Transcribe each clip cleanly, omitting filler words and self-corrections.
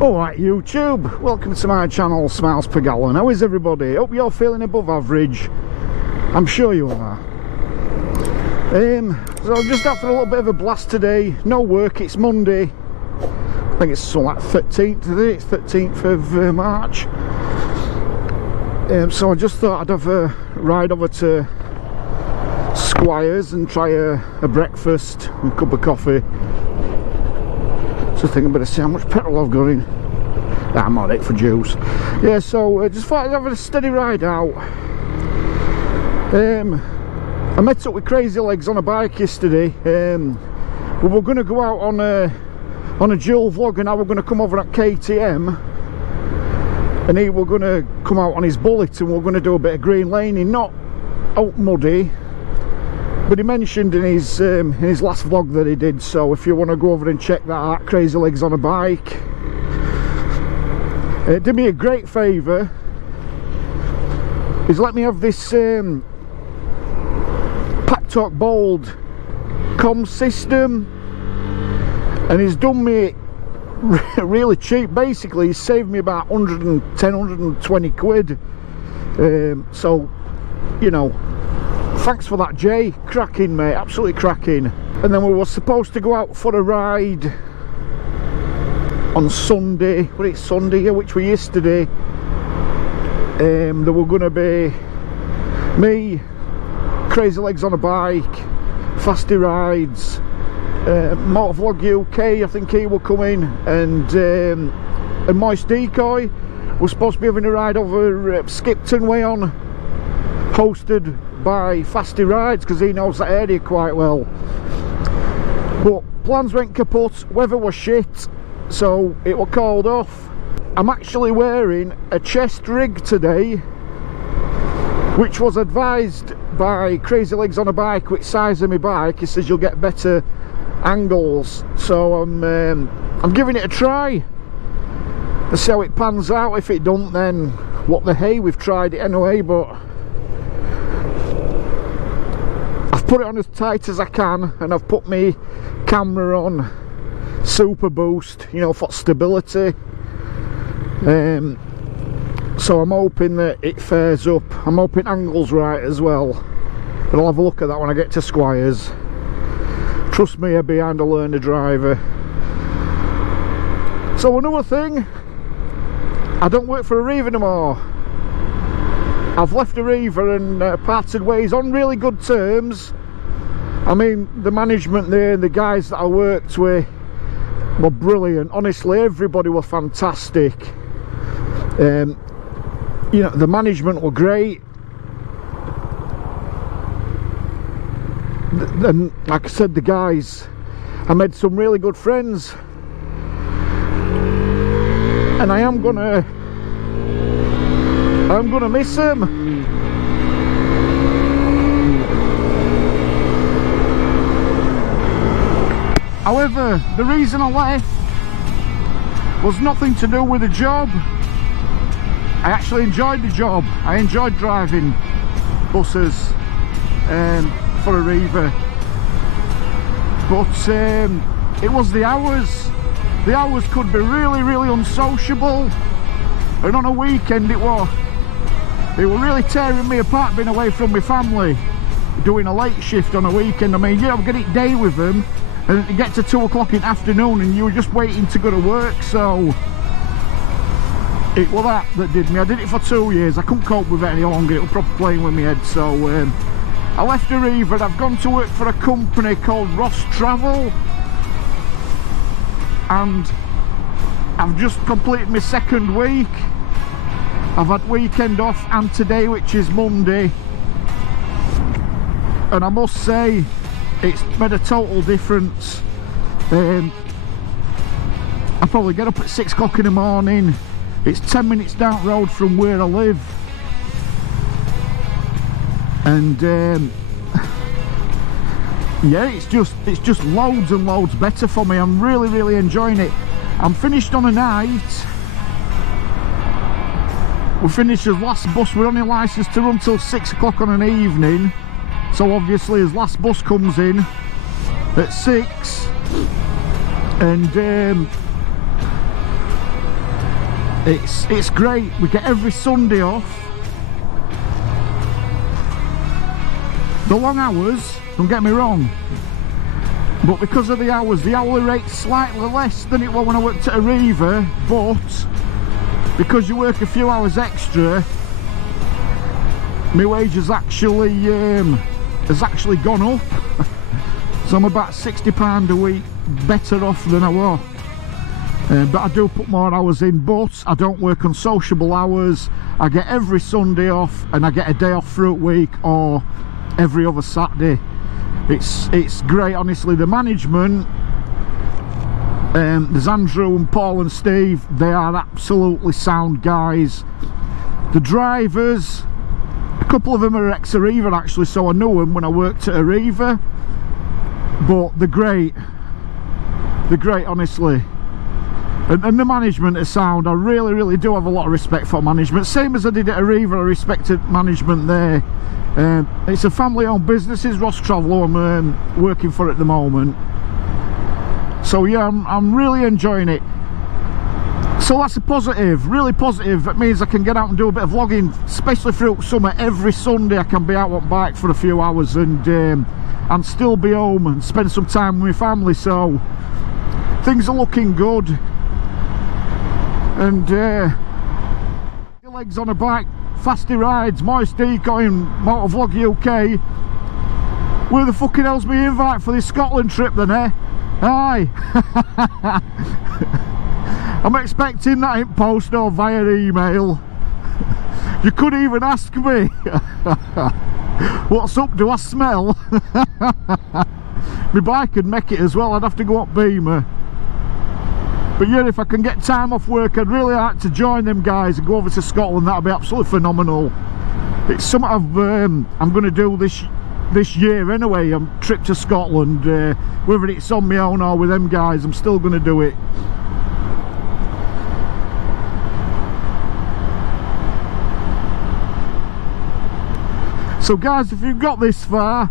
Alright YouTube, welcome to my channel Smiles Per Gallon. How is everybody? Hope you're feeling above average. I'm sure you are. So just after a little bit of a blast today, no work, it's Monday. I think it's something like 13th today, it's 13th of March. So I just thought I'd have a ride over to Squires and try a breakfast and a cup of coffee. Just thinking, better see how much petrol I've got in. I'm on it for juice. Yeah, so just thought I'd have a steady ride out. I met up with Crazy Legs on a bike yesterday. We were going to go out on a dual vlog, and now we're going to come over at KTM, and he were going to come out on his bullet, and we're going to do a bit of green laning, not out muddy. But he mentioned in his last vlog that he did, so if you want to go over and check that out, Crazy Legs on a bike. It did me a great favour. He's let me have this Pack Talk Bold comm system, and he's done me really cheap. Basically, he's saved me about 110, 120 quid. So, you know, thanks for that, Jay. Cracking, mate, absolutely cracking. And then we were supposed to go out for a ride on Sunday. Well, it's Sunday, yeah, which was yesterday. There were going to be me, Crazy Legs on a bike, Fasty Rides, Motovlog UK, I think he will come in, and Moist Decoy. We're supposed to be having a ride over Skipton way on, hosted by Fasty Rides, because he knows that area quite well. But plans went kaput, weather was shit, so it was called off. I'm actually wearing a chest rig today, which was advised by Crazy Legs on a bike, which size of my bike. He says you'll get better angles, so I'm giving it a try. Let's see how it pans out. If it don't, then what the hey, we've tried it anyway. But I've put it on as tight as I can, and I've put my camera on super boost, you know, for stability. So I'm hoping that it fares up. I'm hoping angles right as well, but I'll have a look at that when I get to Squires. Trust me, I'm behind a learner driver. So another thing, I don't work for Arriva anymore. I've left Arriva and parted ways on really good terms. I mean, the management there, the guys that I worked with were brilliant. Honestly, everybody was fantastic. You know, the management were great. And like I said, the guys, I made some really good friends, and I'm gonna miss them. However, the reason I left was nothing to do with the job. I actually enjoyed the job. I enjoyed driving buses for Arriva, but it was the hours. The hours could be really, really unsociable, and on a weekend it were really tearing me apart, being away from my family, doing a late shift on a weekend. I mean, you know, get it day with them, and you get to 2 o'clock in the afternoon and you were just waiting to go to work. So it was that did me. I did it for 2 years. I couldn't cope with it any longer. It was probably playing with my head. So I left Arriva and I've gone to work for a company called Ross Travel, and I've just completed my second week. I've had weekend off and today, which is Monday, and I must say it's made a total difference. I probably get up at 6 o'clock in the morning. It's 10 minutes down the road from where I live, and yeah, it's just loads and loads better for me. I'm really, really enjoying it. I'm finished on a night. We finished as last bus. We're only licensed to run till 6 o'clock on an evening, so obviously as last bus comes in at 6, and It's great. We get every Sunday off. The long hours, don't get me wrong, but because of the hours, the hourly rate's slightly less than it was when I worked at Arriva, but because you work a few hours extra, my wage has actually gone up. So I'm about £60 a week better off than I was. But I do put more hours in, but I don't work on sociable hours. I get every Sunday off, and I get a day off through a week or every other Saturday. It's great, honestly. The management, there's Andrew and Paul and Steve, they are absolutely sound guys. The drivers, a couple of them are ex-Arriva actually, so I knew them when I worked at Arriva, but they're great, honestly. And the management is sound. I really do have a lot of respect for management, same as I did at Arriva. I respected management there. It's a family owned business. It's Ross Travel I'm working for at the moment, so yeah, I'm really enjoying it. So that's a positive, really positive. It means I can get out and do a bit of vlogging, especially through summer. Every Sunday I can be out on bike for a few hours and still be home and spend some time with my family, so things are looking good. And your legs on a bike, Fasty Rides, Moist Decoying, Motovlog UK. Where the fucking hell's my invite for this Scotland trip then, eh? Aye. I'm expecting that in post or via email. You could even ask me, what's up, do I smell? My bike could make it as well. I'd have to go up Beamer. But yeah, if I can get time off work, I'd really like to join them guys and go over to Scotland. That'd be absolutely phenomenal. It's something I'm going to do this year anyway. A trip to Scotland, whether it's on my own or with them guys, I'm still going to do it. So guys, if you've got this far,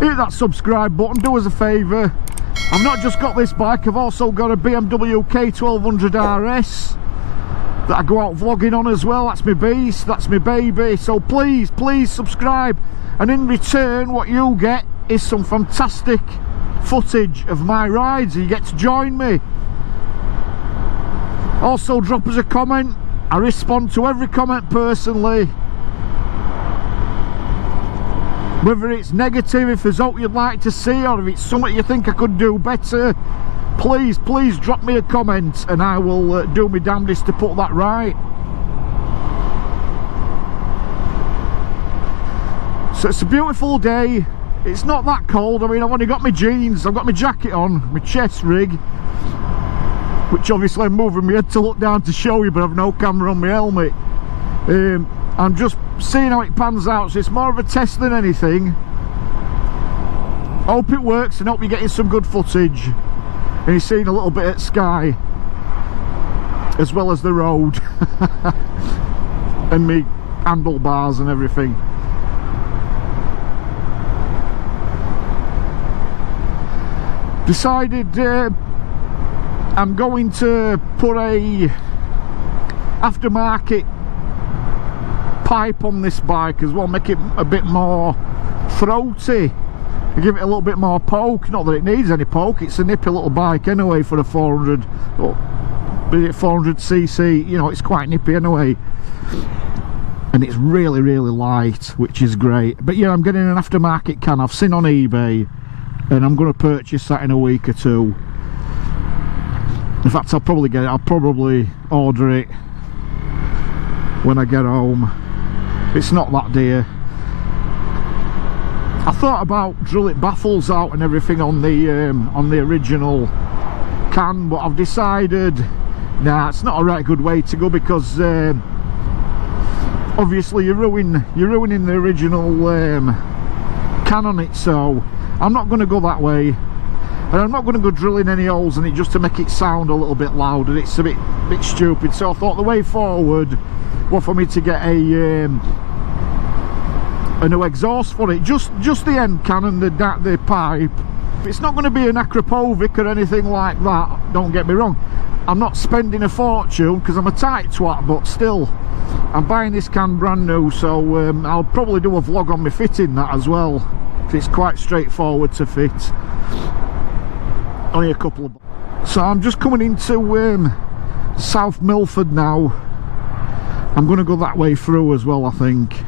hit that subscribe button. Do us a favour. I've not just got this bike, I've also got a BMW K1200 RS that I go out vlogging on as well. That's my beast, that's my baby. So please subscribe, and in return what you'll get is some fantastic footage of my rides. You get to join me. Also drop us a comment. I respond to every comment personally. Whether it's negative, if there's something you'd like to see, or if it's something you think I could do better, please drop me a comment and I will do my damnedest to put that right. So it's a beautiful day. It's not that cold. I mean, I've only got my jeans, I've got my jacket on, my chest rig, which obviously I'm moving my head to look down to show you, but I've no camera on my helmet. I'm just seeing how it pans out, so it's more of a test than anything. Hope it works and hope you're getting some good footage and you're seeing a little bit of sky as well as the road and me handlebars and everything. Decided I'm going to put a aftermarket pipe on this bike as well, make it a bit more throaty, give it a little bit more poke. Not that it needs any poke, it's a nippy little bike anyway for a 400 400cc, you know, it's quite nippy anyway, and it's really light, which is great. But yeah, I'm getting an aftermarket can I've seen on eBay, and I'm going to purchase that in a week or two. In fact, I'll probably get it, I'll probably order it when I get home. It's not that dear. I thought about drilling baffles out and everything on the original can, but I've decided nah, it's not a right good way to go, because obviously you're ruining the original can on it, so I'm not going to go that way, and I'm not going to go drilling any holes in it just to make it sound a little bit louder. It's a bit stupid. So I thought the way forward was for me to get a new exhaust for it, just the end can and the pipe. It's not going to be an Akrapovic or anything like that, don't get me wrong. I'm not spending a fortune because I'm a tight twat, but still, I'm buying this can brand new, so I'll probably do a vlog on me fitting that as well. It's quite straightforward to fit. Only a couple of... So I'm just coming into South Milford now. I'm going to go that way through as well, I think,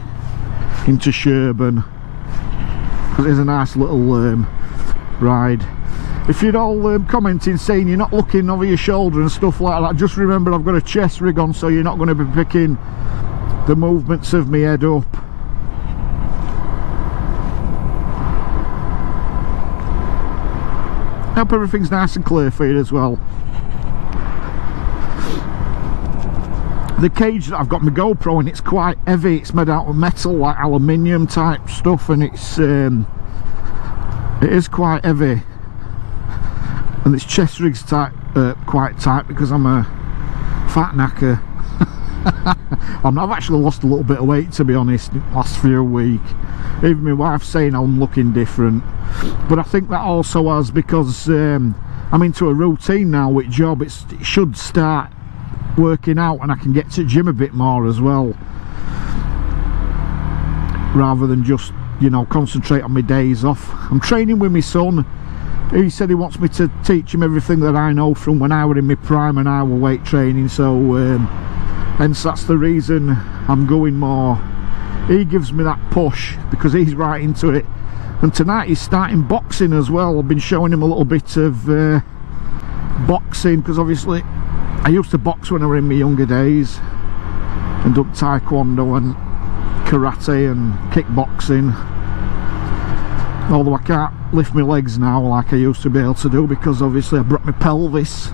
into Sherburn, because it's a nice little ride. If you're all commenting saying you're not looking over your shoulder and stuff like that, just remember I've got a chest rig on, so you're not going to be picking the movements of my head up. I hope everything's nice and clear for you as well. The cage that I've got my GoPro in, it's quite heavy. It's made out of metal, like aluminium type stuff, and it is quite heavy. And this chest rig's tight, quite tight, because I'm a fat knacker. I've actually lost a little bit of weight, to be honest, in the last few weeks. Even my wife's saying I'm looking different, but I think that also has, because I'm into a routine now with job. It should start working out, and I can get to the gym a bit more as well, rather than just, you know, concentrate on my days off. I'm training with my son. He said he wants me to teach him everything that I know from when I were in my prime and I were weight training, so hence that's the reason I'm going more. He gives me that push because he's right into it, and tonight he's starting boxing as well. I've been showing him a little bit of boxing, because obviously I used to box when I were in my younger days, and done taekwondo and karate and kickboxing, although I can't lift my legs now like I used to be able to do, because obviously I broke my pelvis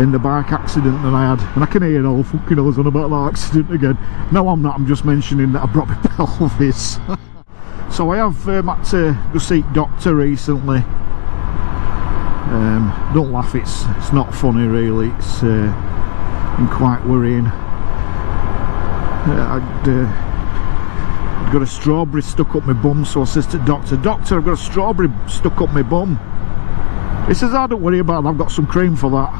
in the bike accident that I had. And I can hear all fucking hoes on about that accident again. No, I'm not, I'm just mentioning that I broke my pelvis. So I have had to go seek doctor recently. Don't laugh, it's not funny really, it's been quite worrying. I'd got a strawberry stuck up my bum, so I says to doctor, I've got a strawberry stuck up my bum. He says, oh, don't worry about it, I've got some cream for that.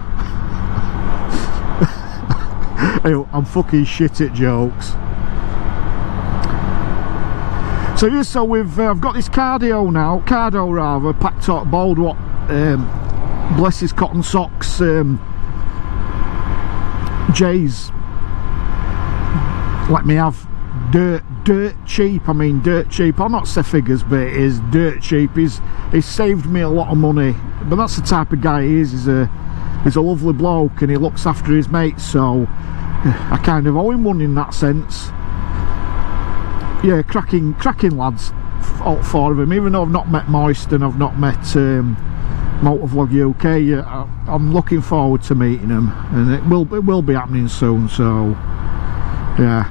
Anyway, I'm fucking shit at jokes. So yeah, so I've got this cardo packed out bold, what bless his cotton socks, Jay's let me have dirt cheap. I mean dirt cheap. I'll not say figures, but it is dirt cheap. He's saved me a lot of money, but that's the type of guy he is. He's a lovely bloke and he looks after his mates, so I kind of owe him one in that sense. Yeah, cracking lads, all four of them. Even though I've not met Moist and I've not met Motovlog UK, I'm looking forward to meeting them, and it will be happening soon. So yeah.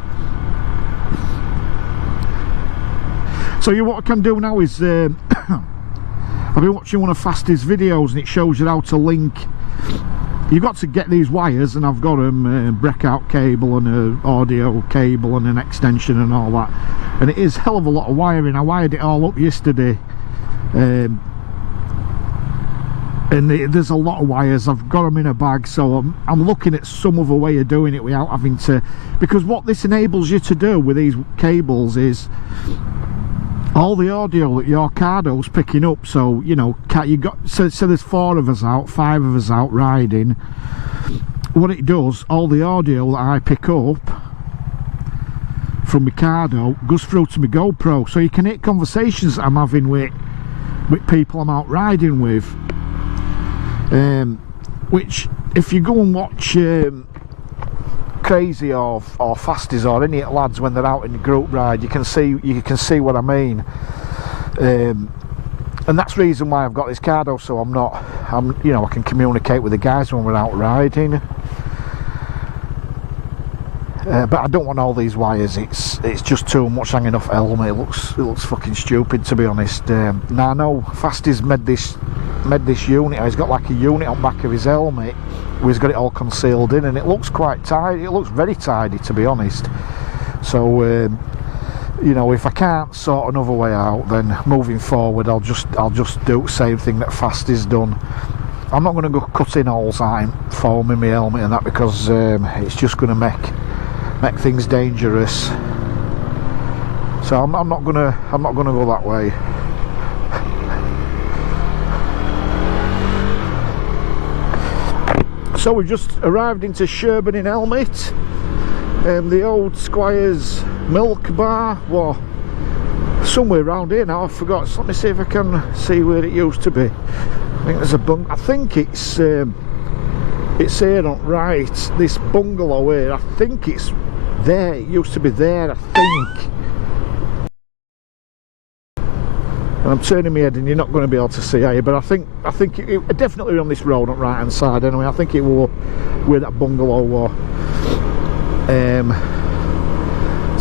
So what I can do now is I've been watching one of Fasty's videos, and it shows you how to link. You've got to get these wires, and I've got them breakout cable and an audio cable and an extension and all that, and it is a hell of a lot of wiring. I wired it all up yesterday, and there's a lot of wires. I've got them in a bag, so I'm looking at some other way of doing it without having to, because what this enables you to do with these cables all the audio that your cardo's picking up. So you know, so there's 4 of us out, 5 of us out riding. What it does, all the audio that I pick up from my cardo goes through to my GoPro, so you can hear conversations that I'm having with people I'm out riding with, which if you go and watch Crazy or Fasties or any lads when they're out in the group ride, you can see what I mean, and that's the reason why I've got this cardo, so you know, I can communicate with the guys when we're out riding. But I don't want all these wires. It's just too much hanging off the helmet. It looks fucking stupid, to be honest. Now I know Fasty's made this unit. He's got like a unit on the back of his helmet where he's got it all concealed in, and it looks quite tidy. It looks very tidy, to be honest. So you know, if I can't sort another way out, then moving forward I'll just do the same thing that Fasty's done. I'm not going to go cutting holes I'm foaming my helmet and that, because it's just going to make things dangerous. So I'm not gonna go that way. So we've just arrived into Sherburn in Helmet, the old Squires milk bar. Well, somewhere around here now, I forgot. So let me see if I can see where it used to be. I think there's a I think it's here on right, this bungalow here. I think it's there. It used to be there, I think. And I'm turning my head and you're not going to be able to see, are you? But I think it definitely on this road on the right hand side anyway. I think it was where that bungalow was.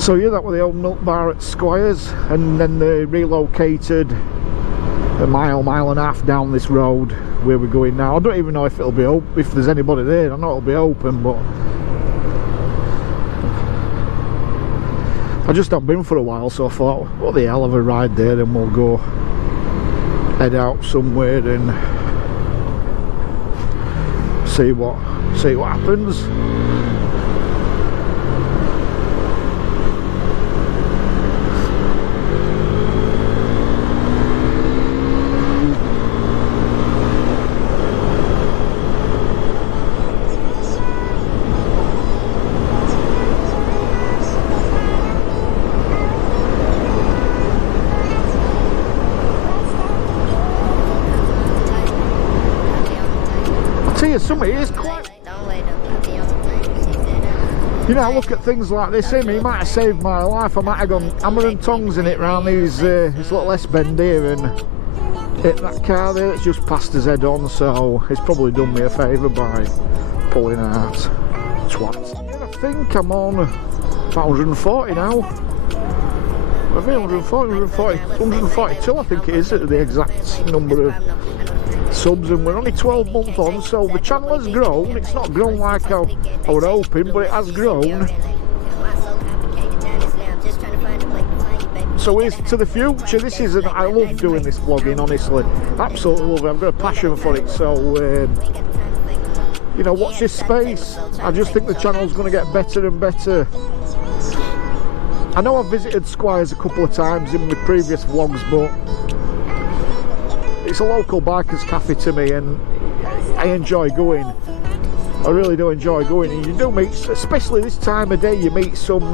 So yeah, that was the old milk bar at Squires, and then they relocated a mile and a half down this road where we're going now. I don't even know if it'll be open, if there's anybody there. I know it'll be open, but I just haven't been for a while, so I thought, what the hell, have a ride there, then we'll go head out somewhere and see what happens. Something is quite, you know, I look at things like this here, he might have saved my life. I might have gone hammer and tongs in it round these this little S-bend here and hit that car there that's just passed his head on, so he's probably done me a favour by pulling out. Twat. I think I'm on about 140 now. I think 142 I think it is, the exact number of subs, and we're only 12 months on, so the channel has grown. It's not grown like I was hoping, but it has grown. So here's to the future. This is I love doing this vlogging, honestly, absolutely love it. I've got a passion for it, so you know, watch this space. I just think the channel's going to get better and better. I know I've visited Squires a couple of times in my previous vlogs, but it's a local bikers cafe to me, and I enjoy going. I really do enjoy going, and you do meet, especially this time of day, you meet some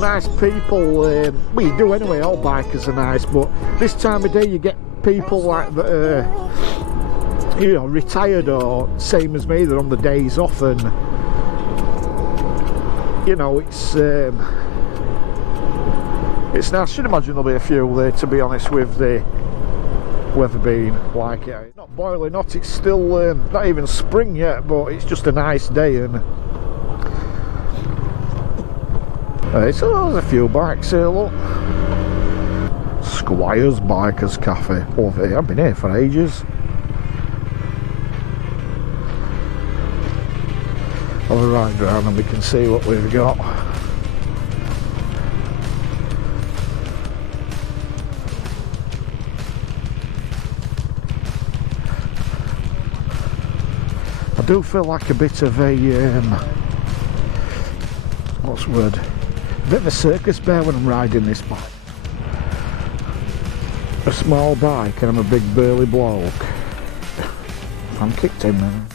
nice people. Well, you do anyway, all bikers are nice, but this time of day you get people like that, you know, retired or same as me, they're on the days off, and you know, it's nice. I should imagine there'll be a few there, to be honest, with the weather being like it. It's not boiling hot, it's still not even spring yet, but it's just a nice day, and so there's a few bikes here, look. Squires Bikers Cafe. Oh, I've been here for ages. Have a ride round and we can see what we've got. I do feel like a bit of a what's the word? A bit of a circus bear when I'm riding this bike. A small bike and I'm a big burly bloke. I'm kicked in, man.